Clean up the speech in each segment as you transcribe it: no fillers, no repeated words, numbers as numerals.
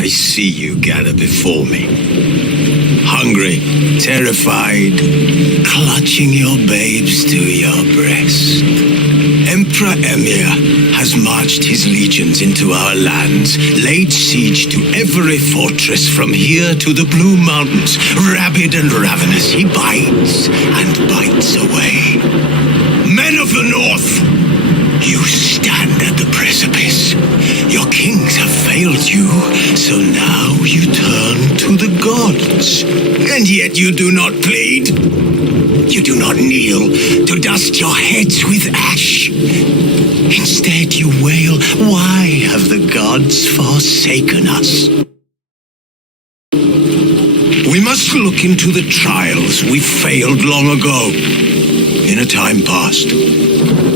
I see you gather before me. Hungry, terrified, clutching your babes to your breast. Emperor Emir has marched his legions into our lands, laid siege to every fortress from here to the Blue Mountains. Rabid and ravenous, he bites and bites away. Men of the North, you stand at the precipice. Your kings have failed you, so now you turn to the gods. And yet you do not plead. You do not kneel to dust your heads with ash. Instead you wail, why have the gods forsaken us? We must look into the trials we failed long ago. In a time past,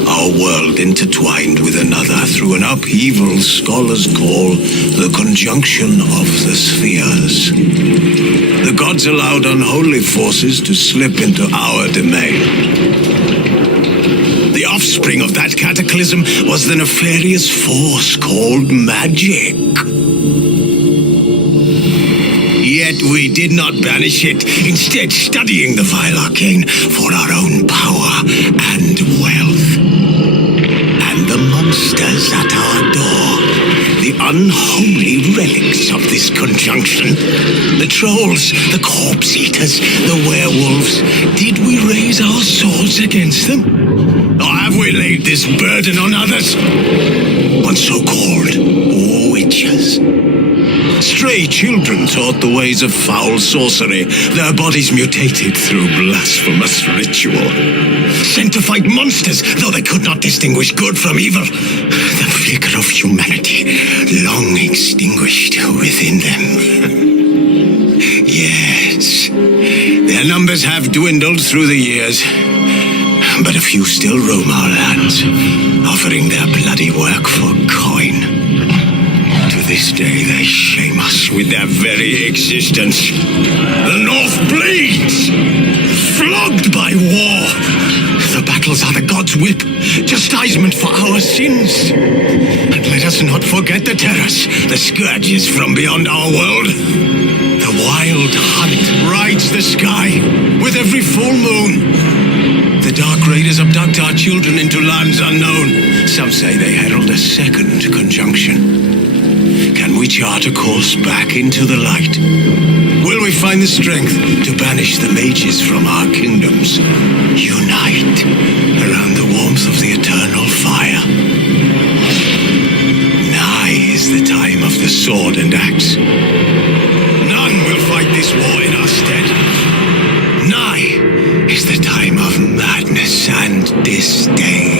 our world intertwined with another through an upheaval scholars call the conjunction of the spheres. The gods allowed unholy forces to slip into our domain. The offspring of that cataclysm was the nefarious force called magic. Yet we did not banish it, instead studying the vile arcane for our own power and wealth. And the monsters at our door, the unholy relics of this conjunction, the trolls, the corpse eaters, the werewolves, did we raise our swords against them? Or have we laid this burden on others? On so-called witches. Stray children taught the ways of foul sorcery, their bodies mutated through blasphemous ritual. Sent to fight monsters, though they could not distinguish good from evil. The flicker of humanity, long extinguished within them. Yes, their numbers have dwindled through the years, but a few still roam our lands, offering their bloody work for coin. This day they shame us with their very existence. The North bleeds, flogged by war. The battles are the gods' whip, chastisement for our sins. And let us not forget the terrors, the scourges from beyond our world. The wild hunt rides the sky with every full moon. The dark raiders abduct our children into lands unknown. Some say they herald a second conjunction. Can we chart a course back into the light? Will we find the strength to banish the mages from our kingdoms? Unite around the warmth of the eternal fire. Nigh is the time of the sword and axe. None will fight this war in our stead. Nigh is the time of madness and disdain.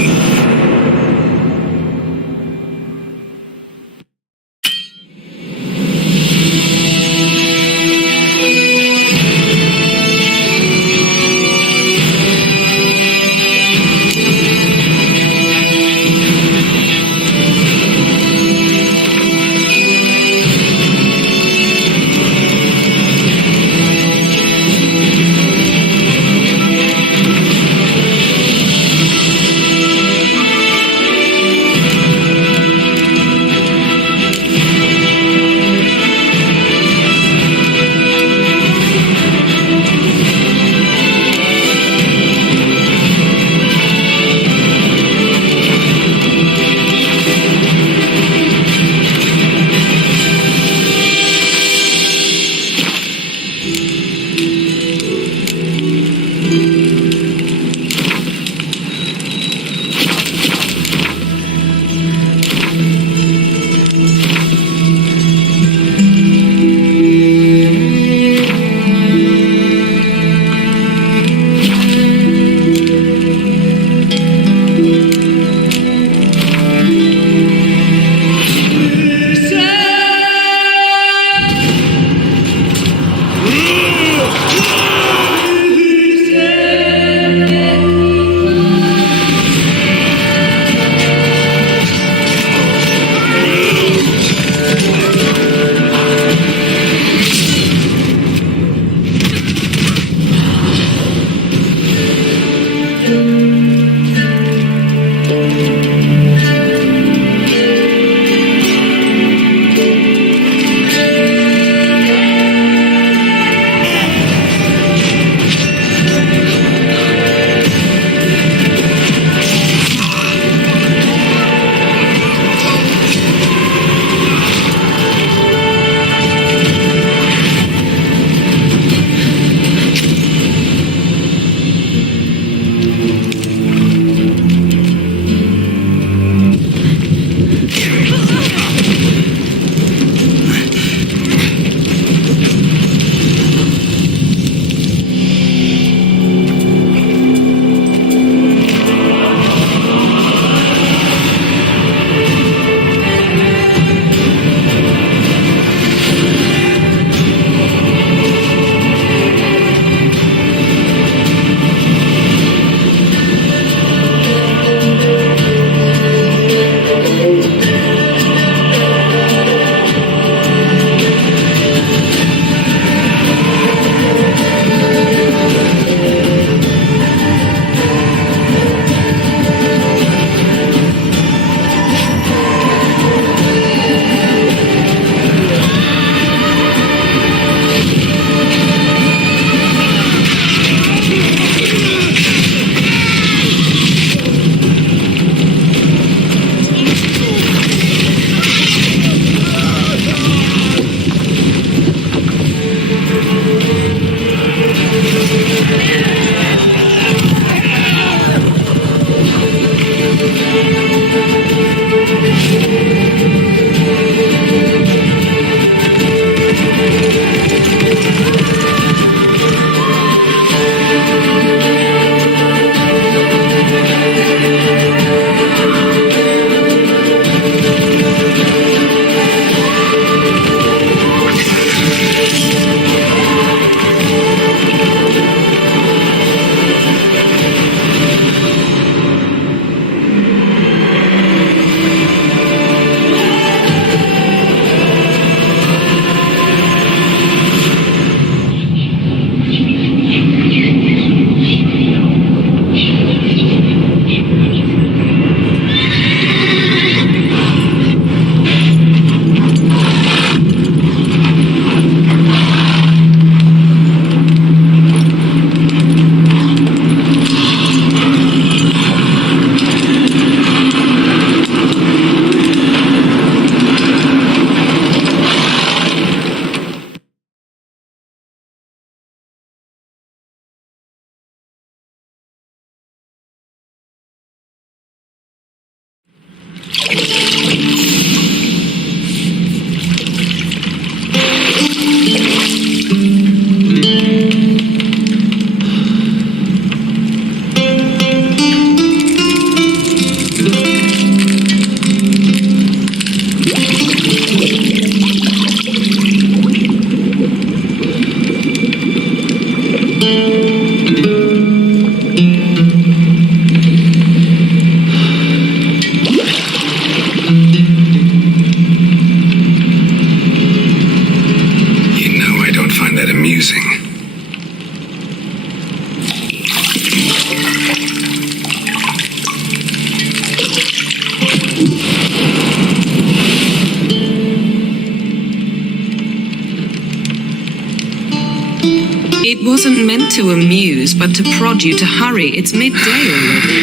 It wasn't meant to amuse, but to prod you to hurry. It's midday already.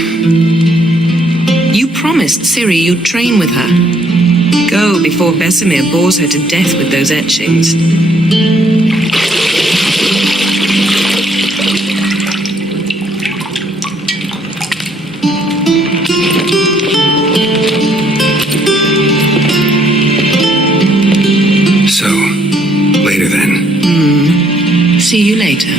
You promised Ciri you'd train with her. Go before Vesemir bores her to death with those etchings. So, later then. See you later.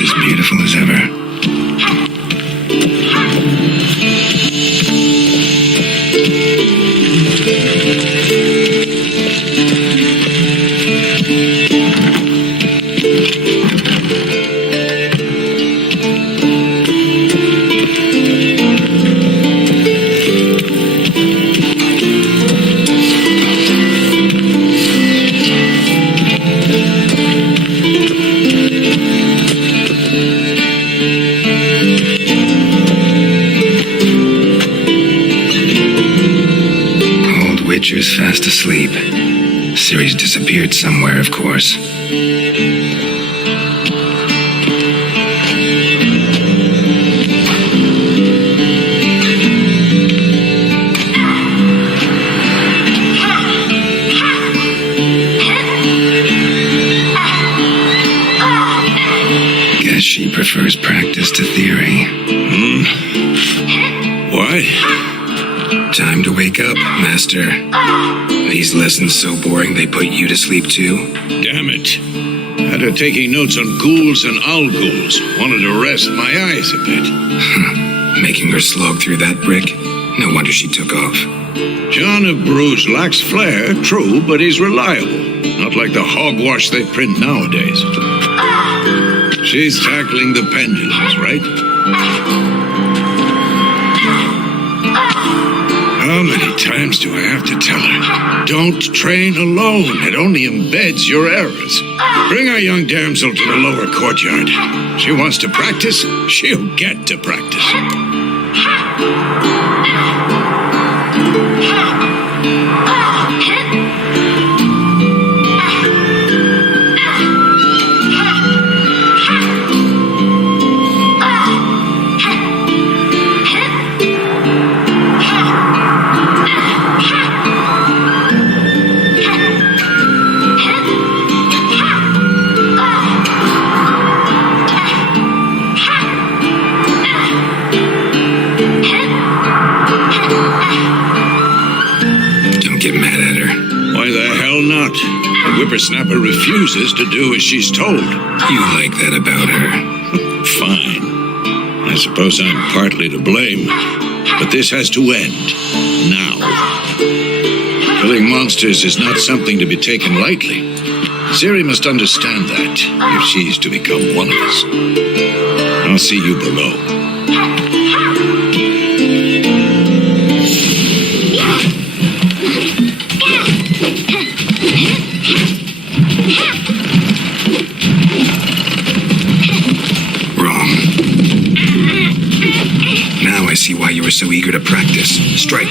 As beautiful as ever. Witcher's fast asleep. Ciri's disappeared somewhere, of course. Guess she prefers practice to theory. Why? Time to wake up, Master. These lessons so boring they put you to sleep too? Damn it. Had her taking notes on ghouls and owl ghouls. Wanted to rest my eyes a bit. Making her slog through that brick? No wonder she took off. John of Bruges lacks flair, true, but he's reliable. Not like the hogwash they print nowadays. She's tackling the pendulums, right? How many times do I have to tell her? Don't train alone. It only embeds your errors. Bring our young damsel to the lower courtyard. She wants to practice, she'll get to practice. whippersnapper refuses to do as she's told. You like that about her. Fine. I suppose I'm partly to blame, but this has to end. Now. Killing monsters is not something to be taken lightly. SJerry must understand that if she's to become one of us. I'll see you below. Wrong. Now I see why you were so eager to practice. Strike.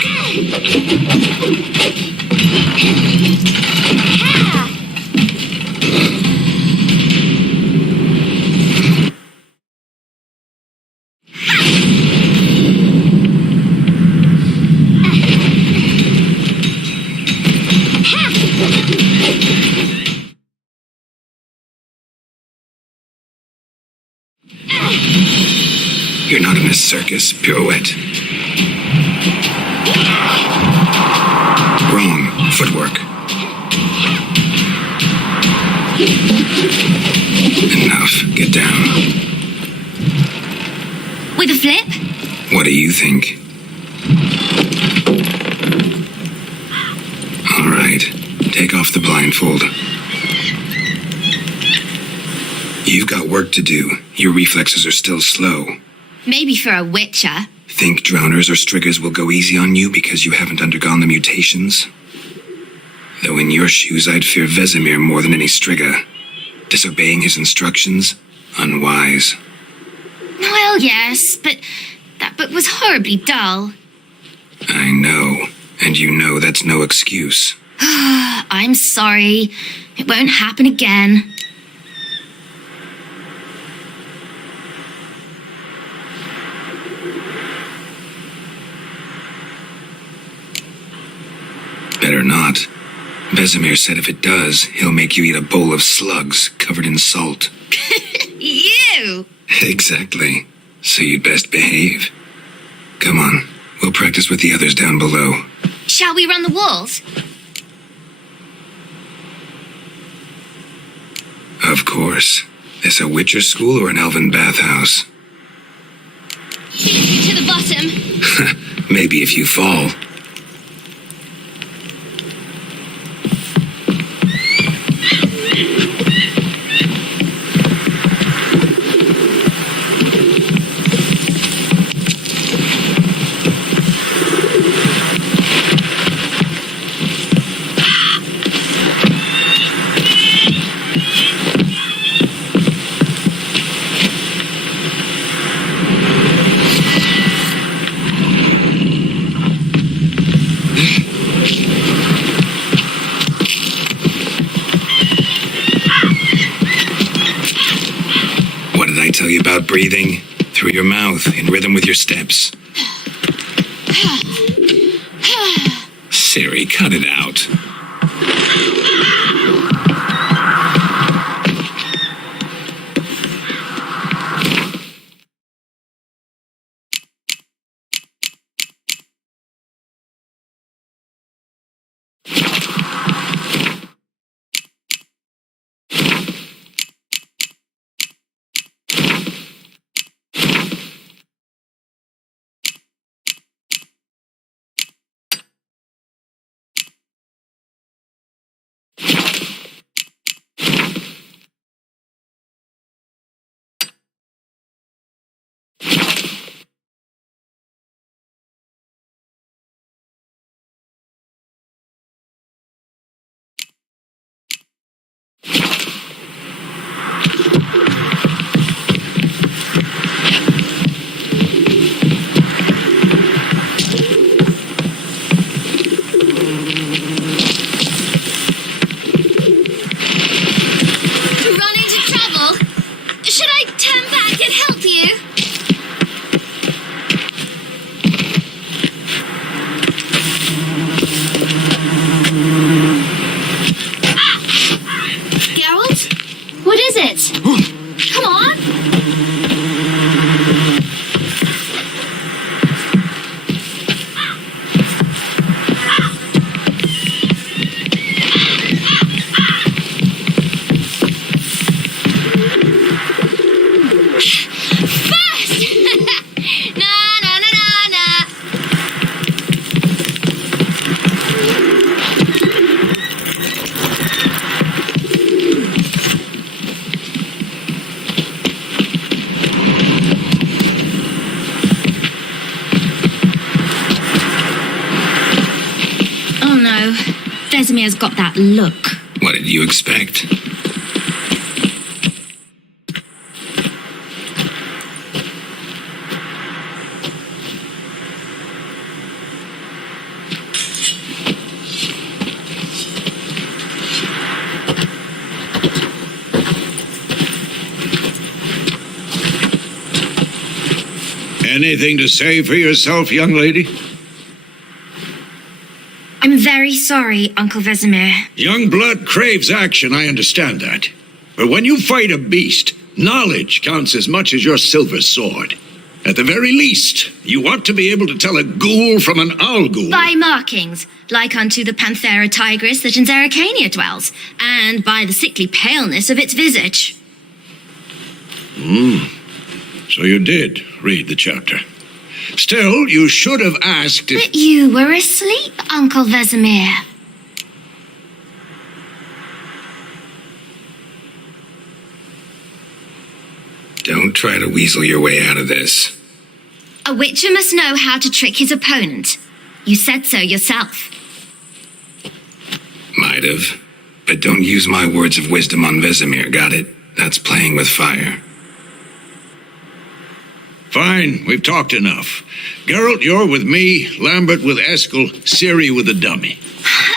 You're not in a circus, pirouette. Wrong. Footwork. Enough. Get down. With a flip? What do you think? All right. Take off the blindfold. You've got work to do. Your reflexes are still slow. Maybe for a witcher. Think drowners or striggers will go easy on you because you haven't undergone the mutations? Though in your shoes, I'd fear Vesemir more than any strigger. Disobeying his instructions? Unwise. Well, yes, but that book was horribly dull. I know, and you know that's no excuse. I'm sorry. It won't happen again. Better not. Vesemir said if it does, he'll make you eat a bowl of slugs covered in salt. You! Exactly. So you'd best behave. Come on, we'll practice with the others down below. Shall we run the walls? Of course. This a Witcher school or an elven bathhouse? To the bottom. Maybe if you fall. Tell you about breathing through your mouth in rhythm with your steps. Siri, cut it out. Vesemir's got that look. What did you expect? Anything to say for yourself, young lady? I'm very sorry, Uncle Vesemir. Young blood craves action, I understand that. But when you fight a beast, knowledge counts as much as your silver sword. At the very least, you ought to be able to tell a ghoul from an owl ghoul. By markings, like unto the Panthera tigris that in Zerricania dwells, and by the sickly paleness of its visage. So you did read the chapter. Still, you should have asked if... But you were asleep, Uncle Vesemir. Don't try to weasel your way out of this. A witcher must know how to trick his opponent. You said so yourself. Might have. But don't use my words of wisdom on Vesemir, got it? That's playing with fire. Fine, we've talked enough. Geralt, you're with me, Lambert with Eskel, Ciri with the dummy.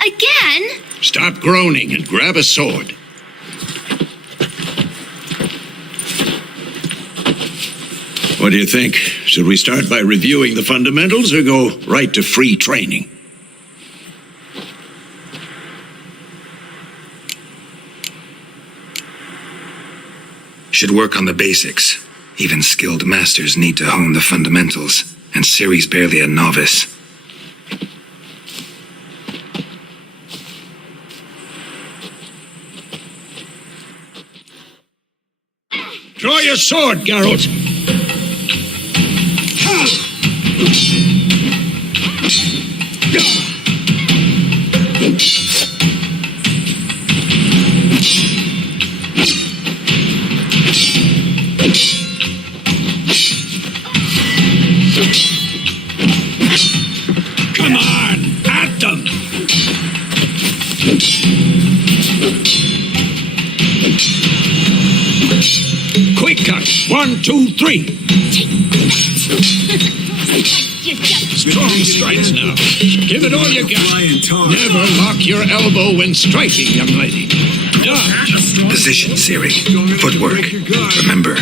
Again? Stop groaning and grab a sword. What do you think? Should we start by reviewing the fundamentals or go right to free training? Should work on the basics. Even skilled masters need to hone the fundamentals, and Ciri's barely a novice. Draw your sword, Geralt! Come on, at them! Quick cut! 1, 2, 3! Strong strikes now. Give it all you got. Never lock your elbow when striking, young lady. Dodge. Position, Ciri. Footwork. Remember.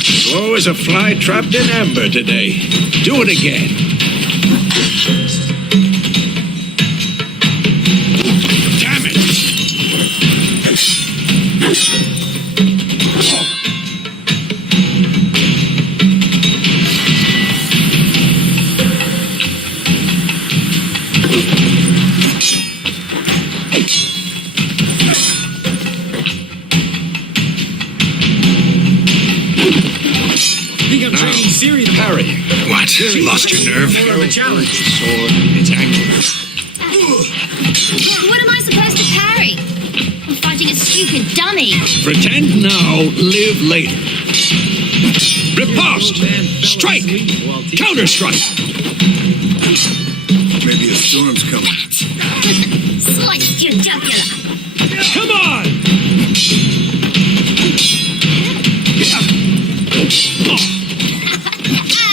Slow as a fly trapped in amber today. Do it again. Damn it! Parry. What? Lost your nerve? Sword, its angle. What am I supposed to parry? I'm fighting a stupid dummy. Pretend now, live later. Riposte! Strike! Counter-strike! Maybe a storm's coming. Slice your jugular. Come on!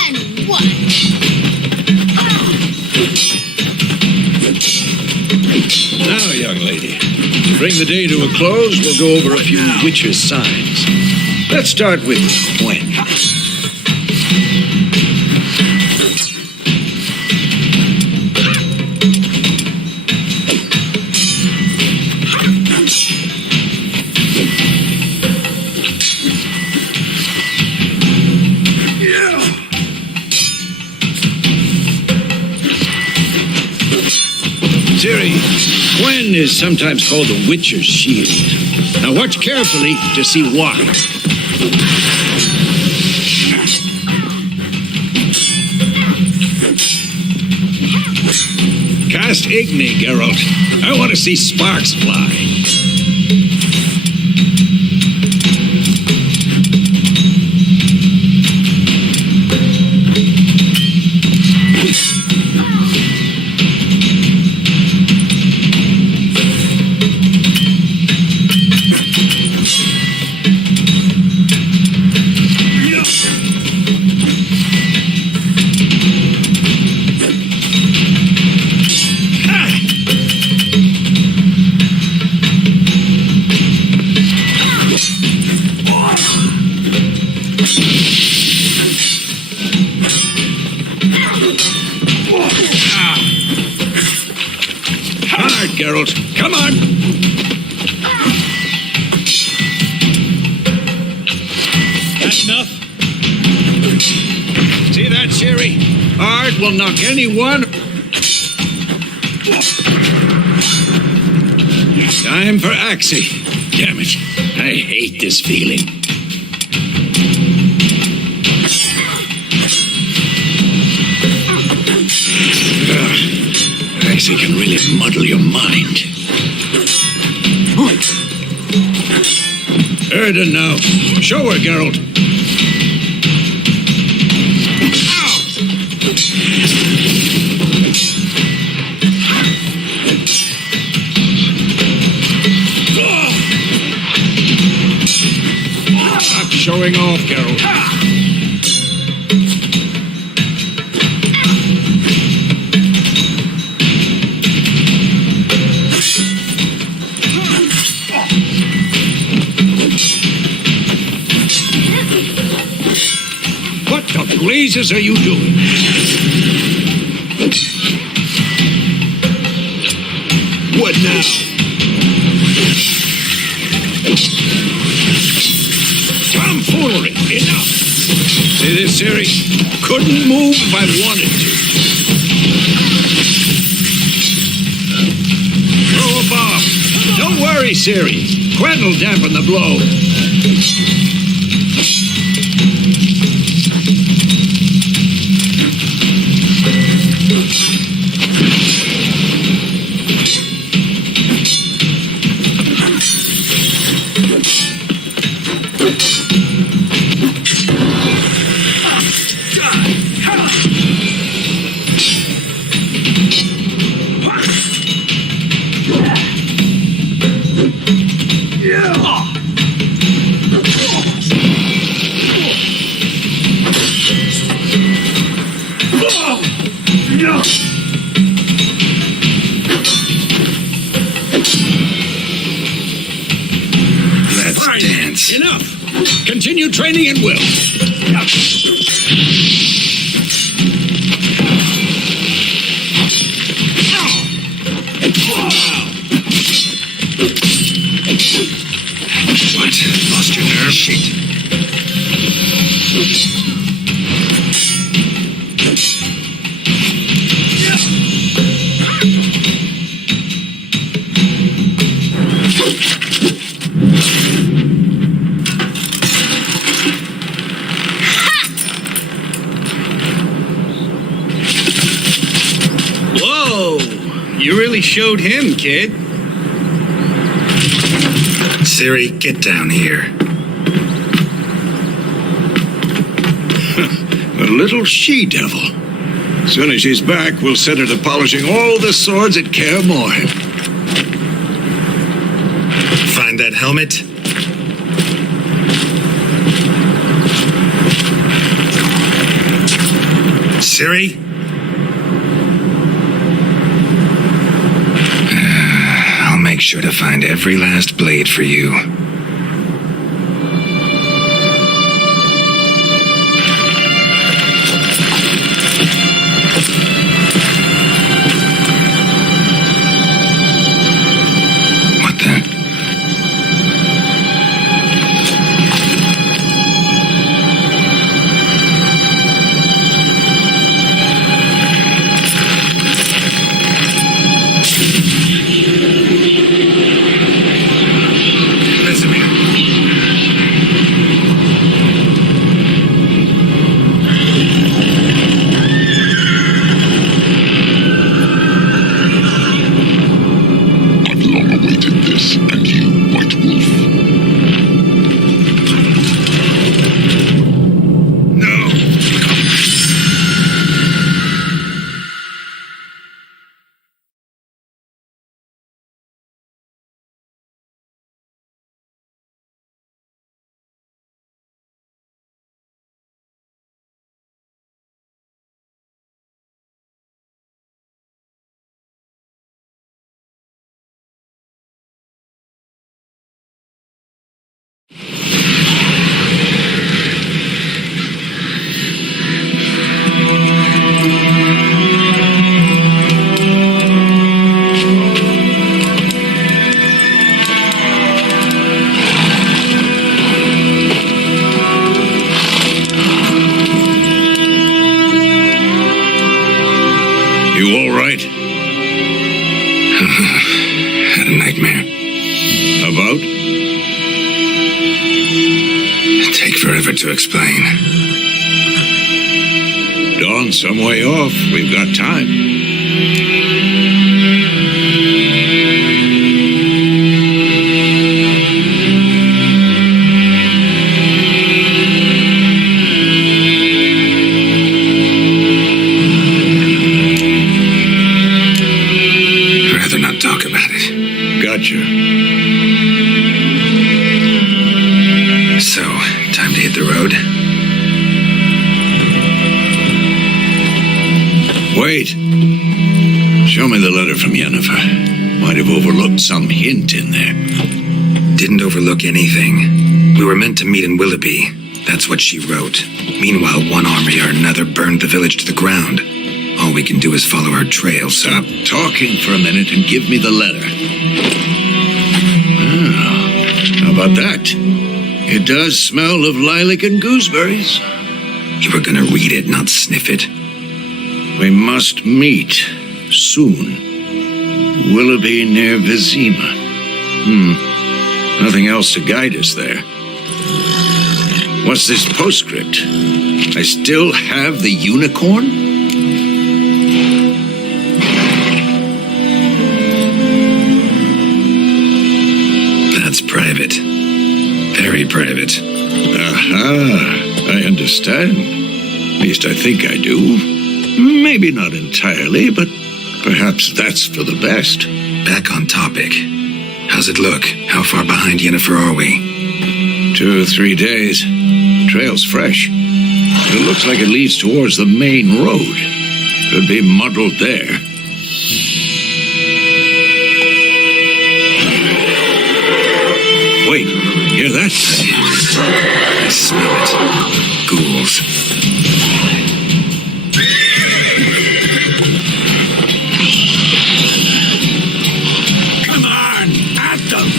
And one. Now, young lady, to bring the day to a close, we'll go over a few witches' signs. Let's start with Gwen. Ciri, Gwen is sometimes called the Witcher's Shield. Now watch carefully to see why. Cast Igni, Geralt. I want to see sparks fly. Geralt. Come on! That enough? See that, Sherry? Art will knock anyone. Time for Axie. Damn it. I hate this feeling. Axie can really muddle your mind. Erden now. Show her, Geralt. Stop showing off, Geralt. What the blazes are you doing? What now? Tomfoolery! Enough! See this, Siri? Couldn't move if I wanted to. Throw a bomb. Don't worry, Siri. Quen'll dampen the blow. Let's dance. Enough. Continue training and will. What? Lost your nerve? Shit. Whoa! You really showed him, kid. Siri, get down here. The little she-devil. As soon as she's back, we'll set her to polishing all the swords at Kaer Morhen. Find that helmet. Siri? I'll make sure to find every last blade for you. What the? Had a nightmare. About? Take forever to explain. Dawn's some way off. We've got time. Rather not talk about it. Gotcha. So, time to hit the road? Wait. Show me the letter from Yennefer. Might have overlooked some hint in there. Didn't overlook anything. We were meant to meet in Willoughby. That's what she wrote. Meanwhile, one army or another burned the village to the ground. All we can do is follow our trail, so... Stop talking for a minute and give me the letter. How about that? It does smell of lilac and gooseberries. You were gonna read it, not sniff it. We must meet soon. Willoughby near Vizima. Nothing else to guide us there. What's this postscript? I still have the unicorn? That's private. Very private. Aha, I understand. At least I think I do. Maybe not entirely, but perhaps that's for the best. Back on topic. How's it look? How far behind Yennefer are we? 2 or 3 days. Trail's fresh. It looks like it leads towards the main road. Could be muddled there. Wait, hear that? I smell it. Ghouls. Come on, at them!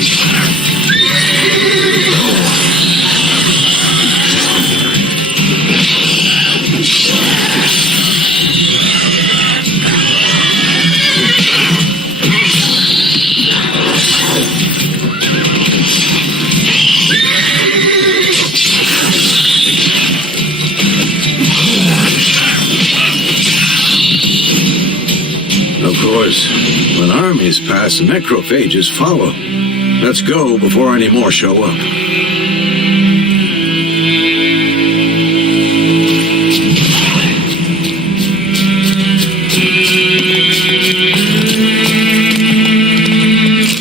Of course, when armies pass, necrophages follow. Let's go before any more show up.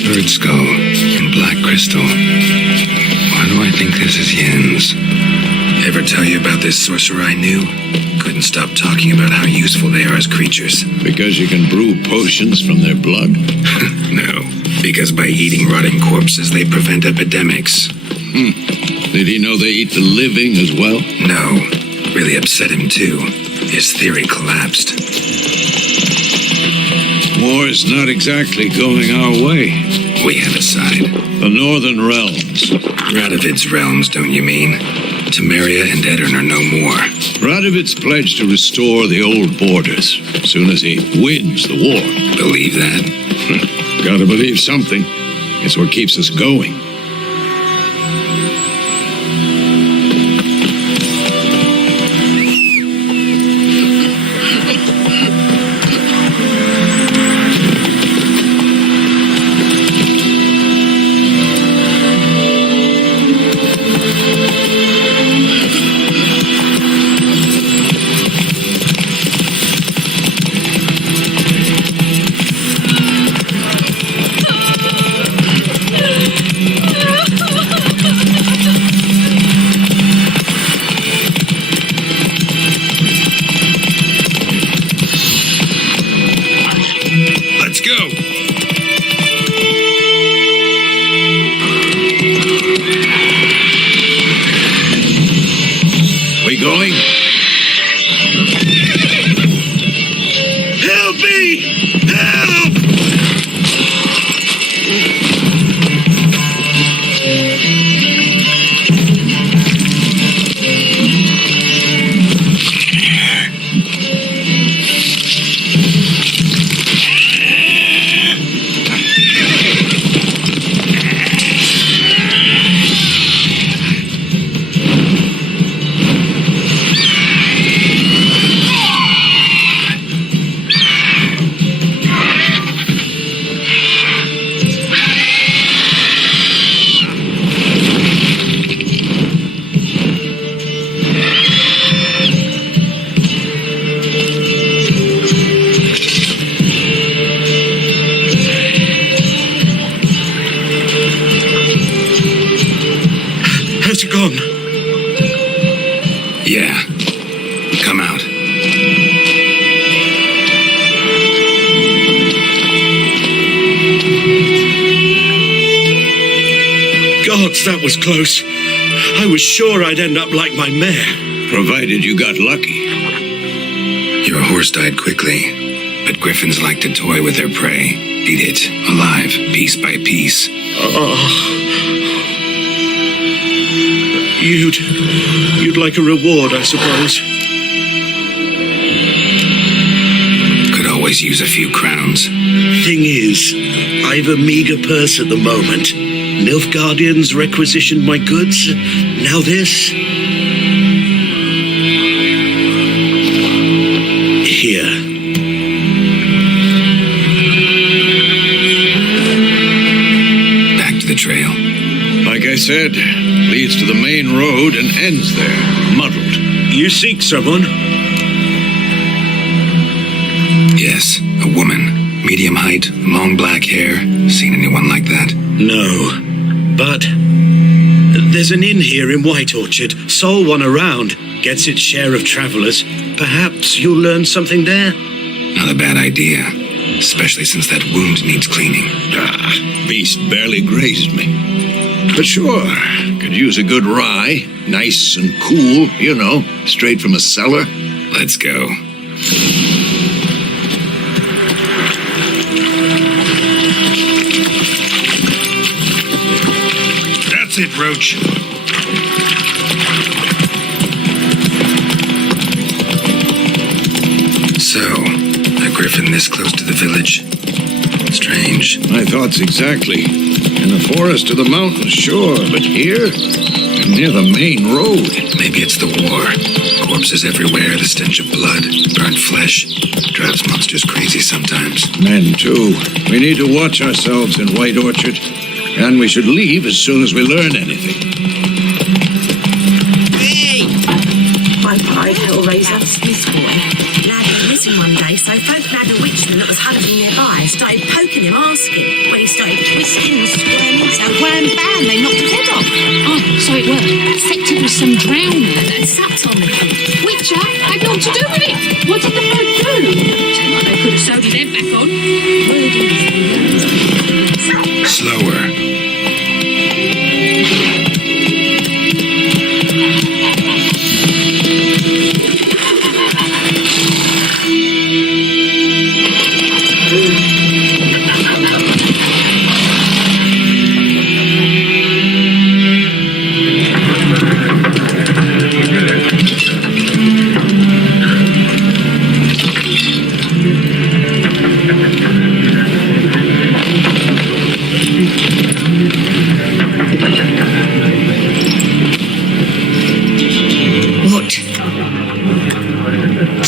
Bird skull and black crystal. Why do I think this is Yen's? Ever tell you about this sorcerer I knew? Couldn't stop talking about how useful they are as creatures. Because you can brew potions from their blood? No, because by eating rotting corpses, they prevent epidemics. Did he know they eat the living as well? No, really upset him too. His theory collapsed. War's not exactly going our way. We have a side. The Northern Realms. Radovid's realms, don't you mean? Temeria and Edirn are no more. Radovid's pledged to restore the old borders as soon as he wins the war. Believe that? Gotta believe something. It's what keeps us going. gone. Yeah. Come out. Gods, that was close. I was sure I'd end up like my mare. Provided you got lucky. Your horse died quickly, but griffins like to toy with their prey. Eat it, alive, piece by piece. You'd like a reward, I suppose. Could always use a few crowns. Thing is, I've a meager purse at the moment. Nilfgaardians requisitioned my goods. Now this. Here. Back to the trail. Like I said, leads to the main road and ends there, muddled. You seek someone? Yes, a woman. Medium height, long black hair. Seen anyone like that? No. But there's an inn here in White Orchard. Sole one around. Gets its share of travelers. Perhaps you'll learn something there? Not a bad idea. Especially since that wound needs cleaning. Beast barely grazed me. But sure, could use a good rye. Nice and cool, you know, straight from a cellar. Let's go. That's it, Roach. So, a griffin this close to the village? Strange. My thoughts exactly. In the forest or the mountains, sure, but here? Near the main road. Maybe it's the war. Corpses everywhere, the stench of blood, burnt flesh. Drives monsters crazy sometimes. Men, too. We need to watch ourselves in White Orchard. And we should leave as soon as we learn anything. Hey! My pride Hellraiser, Smith boy. Lad went missing one day, so folk nabbed a witchman that was hunting nearby and started poking him, asking. When he started twisting and squirming, so wham bam, they knocked his head off. Oh, so it worked. Except it was some drowner And sucked on the head. Witcher had naught to do with it. What did the folk do? Seemed like they could have sewed his head back on. Slower.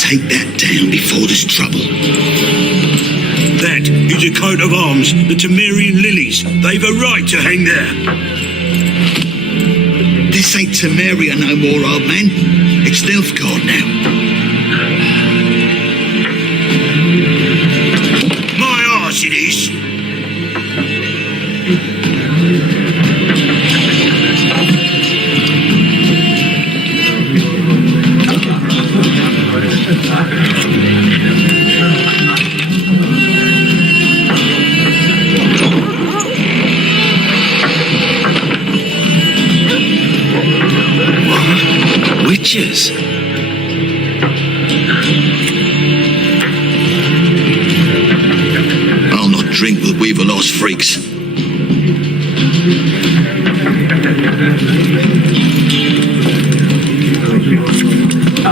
Take that down before there's trouble. That is a coat of arms, the Temerian lilies. They've a right to hang there. This ain't Temeria no more, old man. It's Nilfgaard now. My arse it is. Witches. I'll not drink with Weaver-lost freaks.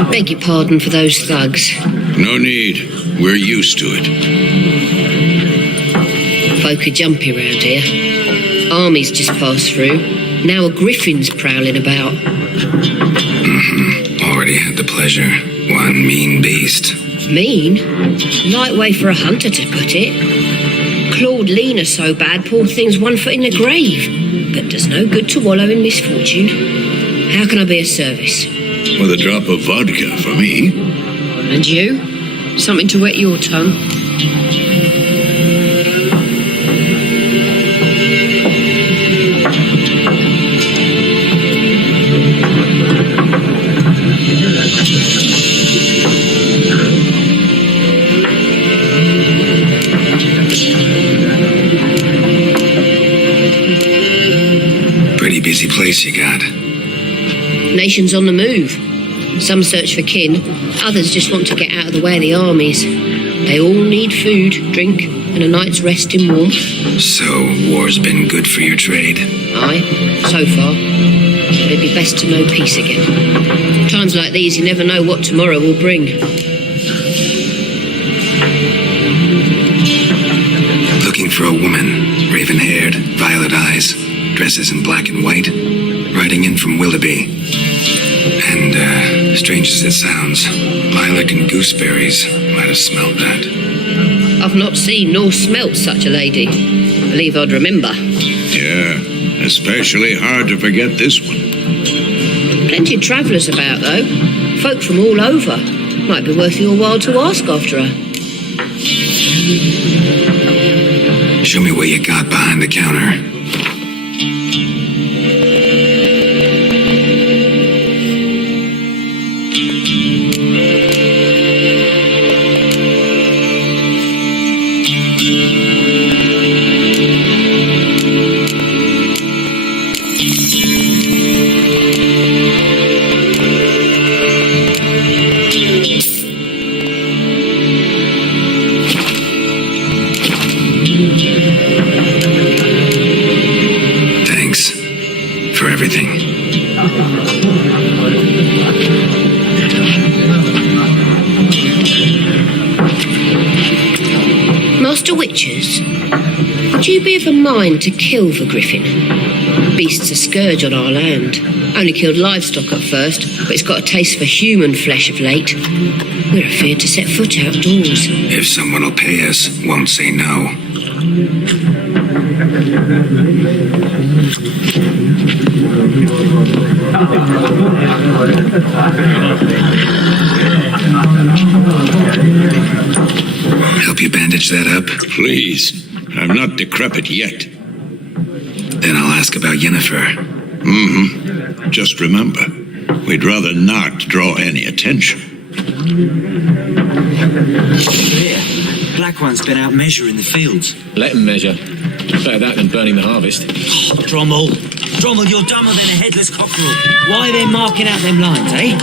Beg your pardon for those thugs. No need. We're used to it. Folk are jumpy round here. Armies just passed through. Now a griffin's prowling about. Already had the pleasure. One mean beast. Mean? Light way for a hunter to put it. Clawed Lena so bad, poor thing's 1 foot in the grave. But does no good to wallow in misfortune. How can I be of service? With a drop of vodka for me. And you? Something to wet your tongue? busy place you got. Nations on the move. Some search for kin, others just want to get out of the way of the armies. They all need food, drink, and a night's rest in warmth. So, war's been good for your trade? Aye, so far. But it'd be best to know peace again. Times like these, you never know what tomorrow will bring. Looking for a woman, raven-haired, violet eyes, dresses in black and white, riding in from Willoughby. And, strange as it sounds, lilac and gooseberries might have smelled that. I've not seen nor smelt such a lady. Believe I'd remember. Yeah, especially hard to forget this one. Plenty of travellers about, though. Folk from all over. Might be worth your while to ask after her. Show me what you got behind the counter. Master Witchers, would you be of a mind to kill the griffin? Beast's a scourge on our land. Only killed livestock at first, but it's got a taste for human flesh of late. We're afeard to set foot outdoors. If someone will pay us, won't say no. Help you bandage that up? Please. I'm not decrepit yet. Then I'll ask about Yennefer. Mm-hmm. Just remember, we'd rather not draw any attention. Here, Black One's been out measuring the fields. Let him measure. Better that than burning the harvest. Oh, Drommel, you're dumber than a headless cockerel. Why are they marking out them lines, eh?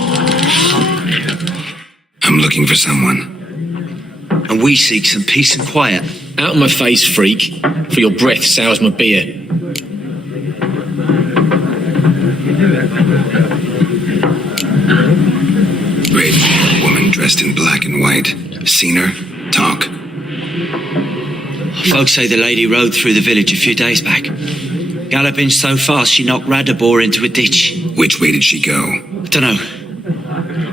I'm looking for someone. And we seek some peace and quiet. Out of my face, freak, for your breath sours my beer. Great woman dressed in black and white. Seen her? Talk. Folks say the lady rode through the village a few days back. Galloping so fast she knocked Radabor into a ditch. Which way did she go? Dunno.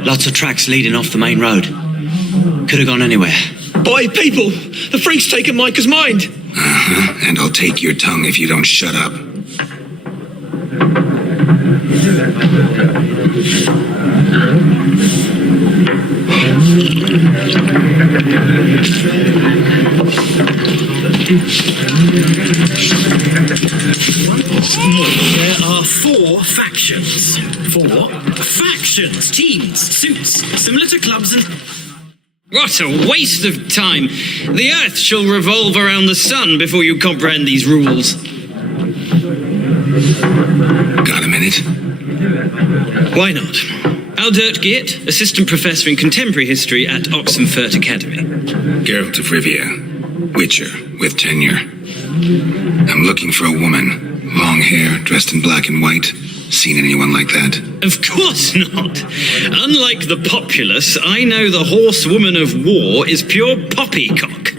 Lots of tracks leading off the main road. Could have gone anywhere. Boy, people! The freak's taken Micah's mind! Uh-huh. And I'll take your tongue if you don't shut up. There are 4 factions. 4 factions, teams, suits, similar to clubs and... What a waste of time! The Earth shall revolve around the sun before you comprehend these rules. Got a minute? Why not? Aldert Geert, Assistant Professor in Contemporary History at Oxenfurt Academy. Geralt of Rivia, Witcher with tenure. I'm looking for a woman. Long hair, dressed in black and white. Seen anyone like that? Of course not. Unlike the populace, I know the horsewoman of war is pure poppycock.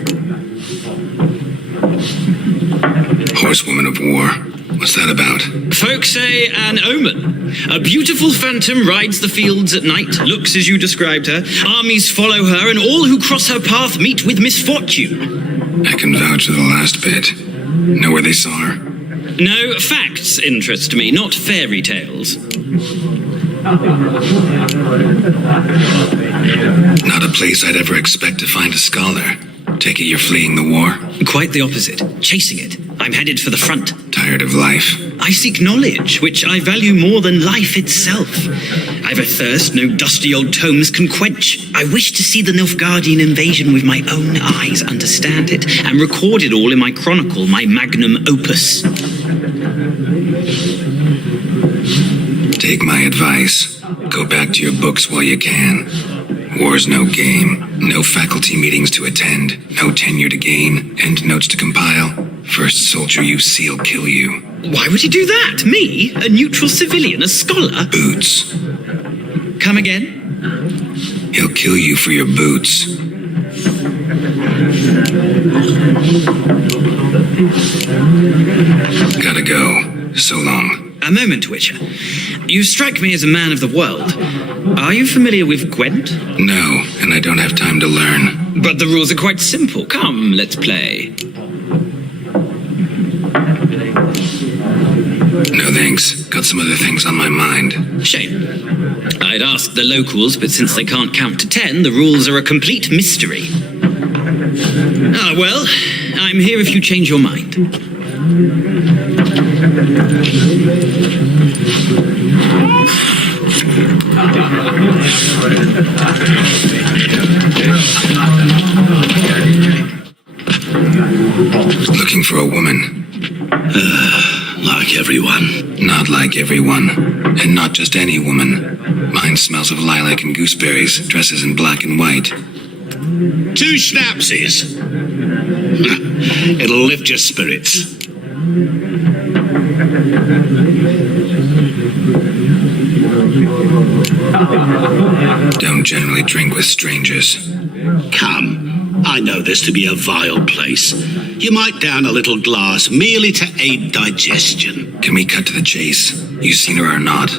Horsewoman of war? What's that about? Folk say an omen. A beautiful phantom rides the fields at night, looks as you described her. Armies follow her, and all who cross her path meet with misfortune. I can vouch for the last bit. Know where they saw her? No, facts interest me, not fairy tales. Not a place I'd ever expect to find a scholar. Take it you're fleeing the war? Quite the opposite. Chasing it. I'm headed for the front. Tired of life? I seek knowledge, which I value more than life itself. I've a thirst no dusty old tomes can quench. I wish to see the Nilfgaardian invasion with my own eyes, understand it, and record it all in my chronicle, my magnum opus. Take my advice. Go back to your books while you can. War's no game. No faculty meetings to attend. No tenure to gain. End notes to compile. First soldier you see will kill you. Why would he do that? Me? A neutral civilian? A scholar? Boots. Come again? He'll kill you for your boots. Gotta go. So long. A moment, Witcher. You strike me as a man of the world. Are you familiar with Gwent? No, and I don't have time to learn. But the rules are quite simple. Come, let's play. No thanks. Got some other things on my mind. Shame. I'd ask the locals, but since they can't count to 10, the rules are a complete mystery. Ah, well, I'm here if you change your mind. Looking for a woman. Like everyone. Not like everyone. And not just any woman. Mine smells of lilac and gooseberries, dresses in black and white. 2 schnapsies. It'll lift your spirits. Don't generally drink with strangers. Come, I know this to be a vile place. You might down a little glass merely to aid digestion. Can we cut to the chase? You seen her or not?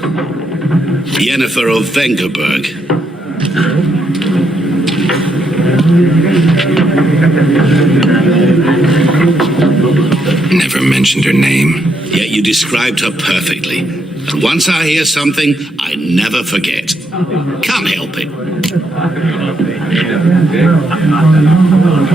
Yennefer of Vengerberg. Never mentioned her name. Yet you described her perfectly. And once I hear something, I never forget. Can't help it.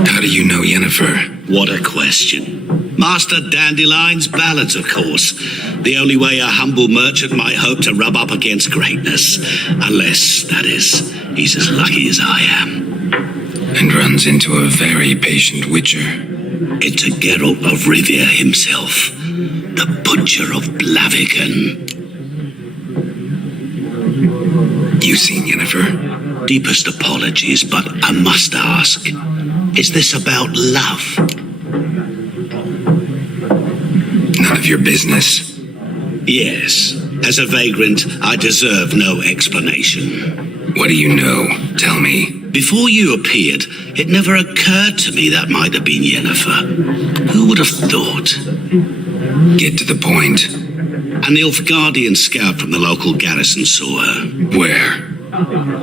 How do you know Yennefer? What a question. Master Dandelion's ballads, of course. The only way a humble merchant might hope to rub up against greatness. Unless, that is, he's as lucky as I am. And runs into a very patient witcher. Into Geralt of Rivia himself. The Butcher of Blaviken. You seen Yennefer? Deepest apologies, but I must ask. Is this about love? None of your business. Yes. As a vagrant, I deserve no explanation. What do you know? Tell me. Before you appeared, it never occurred to me that might have been Yennefer. Who would have thought? Get to the point. An Nilfgaardian scout from the local garrison saw her. Where?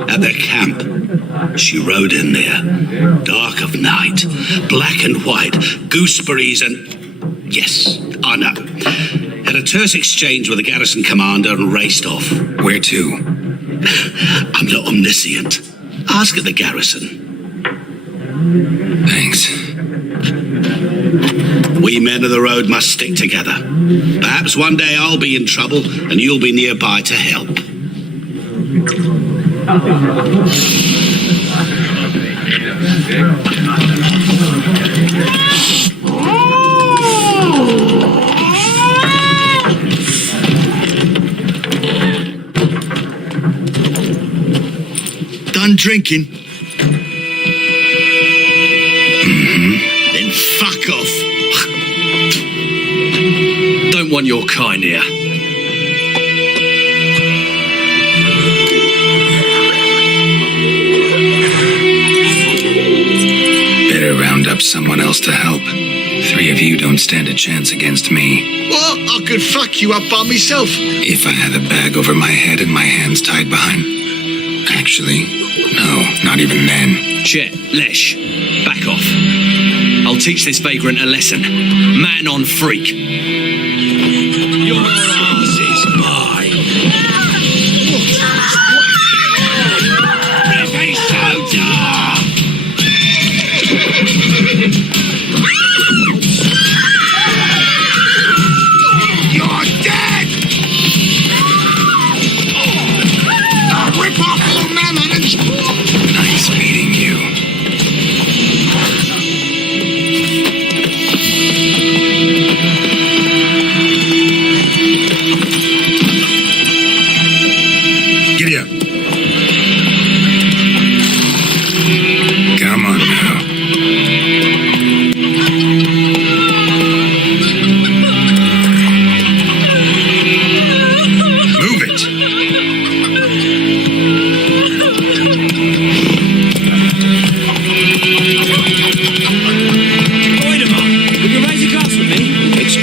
At their camp. She rode in there. Dark of night. Black and white. Gooseberries and... Yes, I know. Had a terse exchange with the garrison commander and raced off. Where to? I'm not omniscient. Ask at the garrison. Thanks. We men of the road must stick together. Perhaps one day I'll be in trouble and you'll be nearby to help. Done drinking? Then fuck off. Don't want your kind here. Better round up someone else to help. 3 of you don't stand a chance against me. What? I could fuck you up by myself. If I had a bag over my head and my hands tied behind... Actually, no, not even then. Shit, Lesh, back off. I'll teach this vagrant a lesson. Man on freak. Your ass is mine. Heavy soldier! You're dead! I'll rip off your melons! Nice meeting you.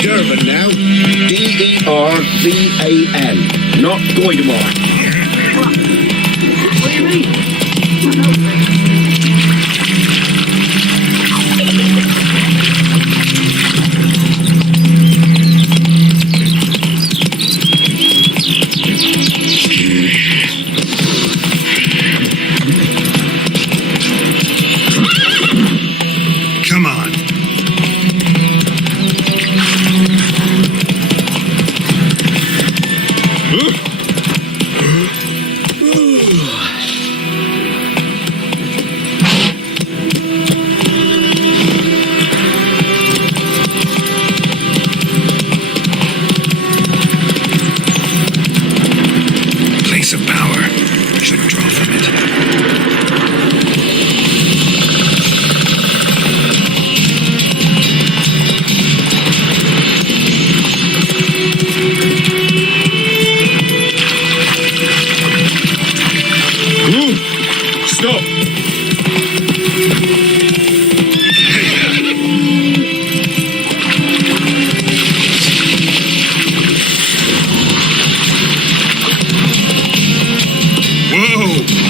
Durban now. D-E-R-V-A-N. Not Goidemar. What do you mean? Come on. Place of power. Should draw from it. Stop! Whoa!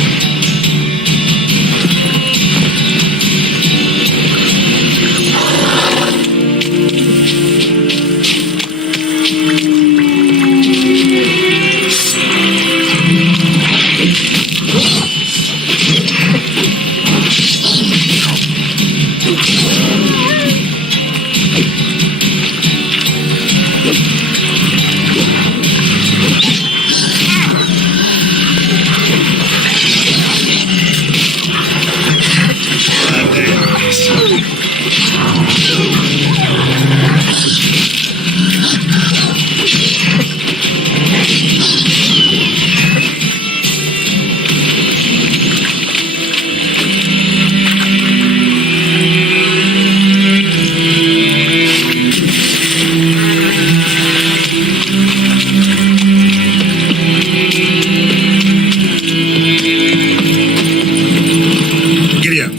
Giddy up.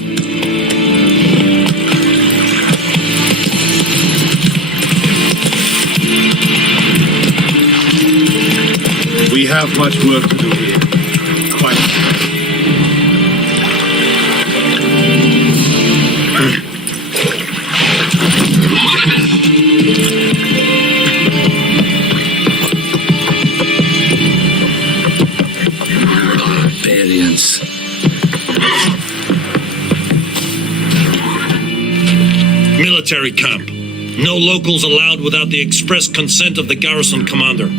We have much work to do here. Quite. Barbarians. Military camp. No locals allowed without the express consent of the garrison commander.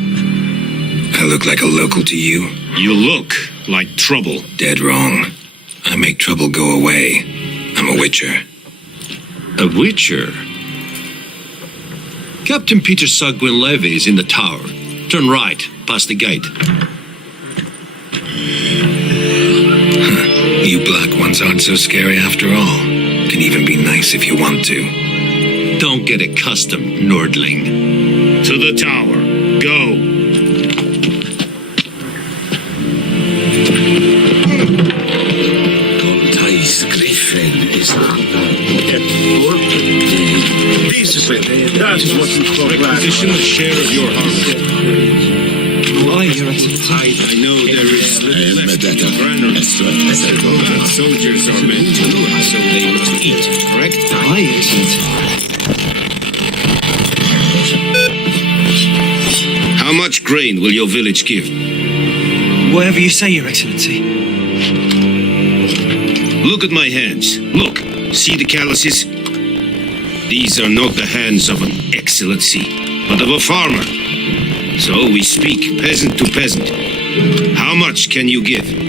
I look like a local to you? You look like trouble. Dead wrong. I make trouble go away. I'm a witcher. A witcher? Captain Peter Sagwin Levy is in the tower. Turn right, past the gate. You black ones aren't so scary after all. Can even be nice if you want to. Don't get accustomed, Nordling. To the tower. Go. Griffin is That is what you call Requisition a share of your harvest. Why, Your Excellency? I know there is little left in the granaries. Soldiers are meant to work, so they must eat, correct? Aye, Your Excellency. How much grain will your village give? Whatever you say, Your Excellency. Look at my hands. Look. See the calluses? These are not the hands of an excellency, but of a farmer. So we speak peasant to peasant. How much can you give?